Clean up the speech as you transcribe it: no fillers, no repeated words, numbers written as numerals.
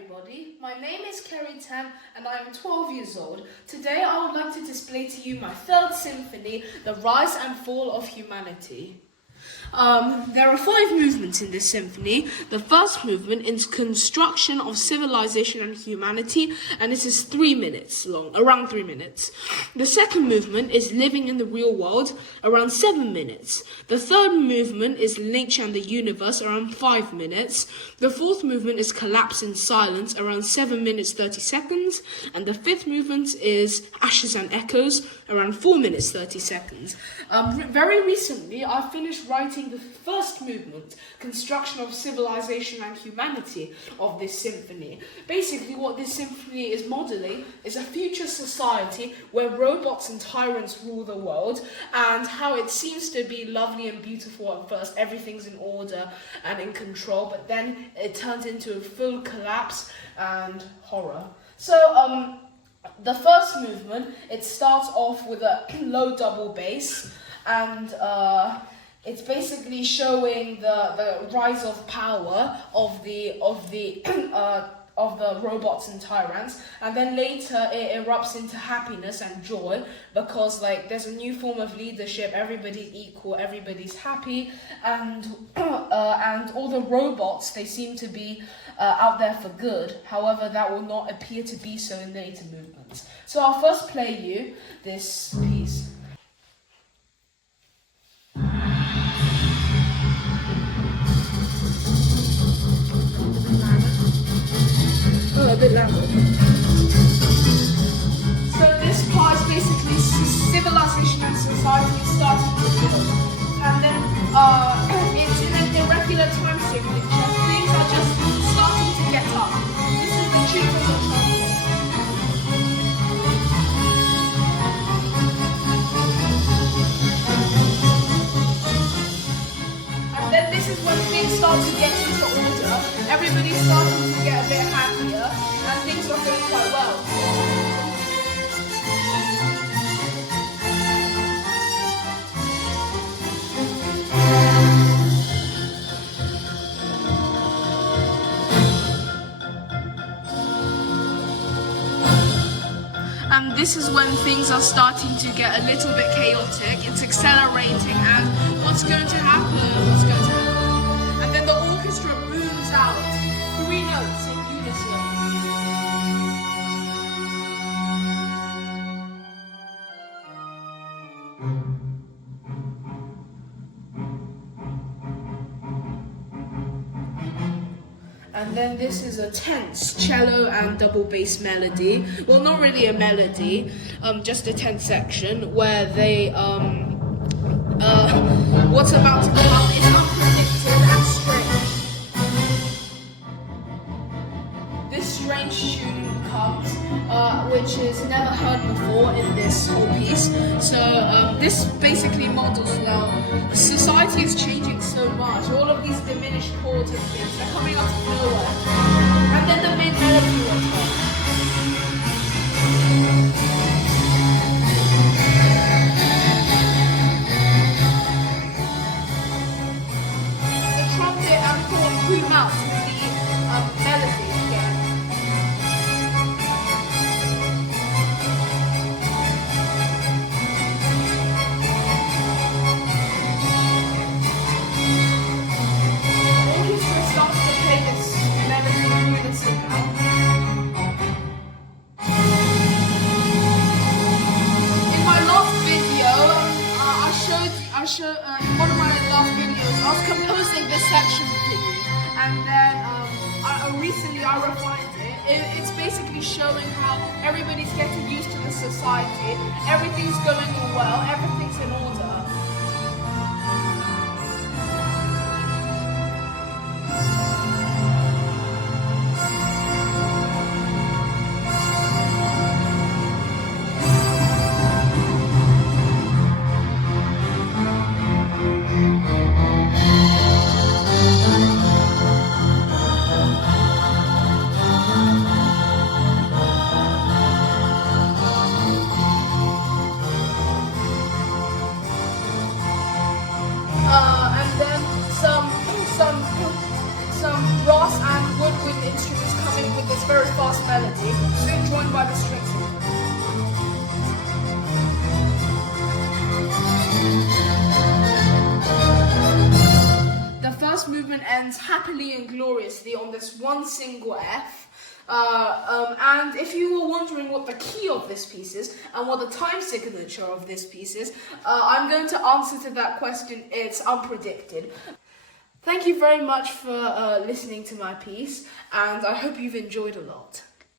everybody. My name is Carey Tan and I am 12 years old. Today I would like to display to you my third symphony, The Rise and Fall of Humanity. There are 5 movements in this symphony. The first movement is Construction of Civilization and Humanity, and this is 3 minutes long, around 3 minutes. The second movement is Living in the Real World, around 7 minutes. The third movement is Nature and the Universe, around 5 minutes. The fourth movement is Collapse in Silence, around 7 minutes 30 seconds. And the fifth movement is Eshes and Echoes, around 4 minutes 30 seconds. Very recently, I finished writing the first movement, Construction of Civilization and Humanity, of this symphony. Basically, what this symphony is modeling is a future society where robots and tyrants rule the world, and how it seems to be lovely and beautiful at first. Everything's in order and in control, but then it turns into a full collapse and horror. So, the first movement, it starts off with a low double bass, and it's basically showing the rise of power of the robots and tyrants, and then later it erupts into happiness and joy because there's a new form of leadership. Everybody's equal, everybody's happy, and all the robots, they seem to be out there for good. However, that will not appear to be so in later movements. So I'll first play you this piece. A bit louder. So this part is basically civilization and society starting to build, and then it's in an irregular time signature. Things are just starting to get up. This is the tune of the trumpet. And then this is when things start to get into order. Everybody's starting to get a bit happier, and things are going quite well. And this is when things are starting to get a little bit chaotic. It's accelerating, and what's going to happen? And then the orchestra booms out 3 notes in unison. And then this is a tense cello and double bass melody. Well, not really a melody, just a tense section where they what's about to come is unpredicted and strange. This strange tune comes, which is never heard before in this whole piece. So this basically models now society is changing so much. All of these diminished chords and things, they're coming out of nowhere. And then the main melody will come. The trumpet and horn boom out the melody again. In one of my last videos, I was composing this section for you, and then recently I refined it. It's basically showing how everybody's getting used to the society, everything's going well, everything's in order. Some brass and woodwind instruments coming with this very fast melody, soon joined by the string section. The first movement ends happily and gloriously on this one single F. And if you were wondering what the key of this piece is and what the time signature of this piece is, I'm going to answer to that question. It's unpredicted. Thank you very much for listening to my piece, and I hope you've enjoyed a lot.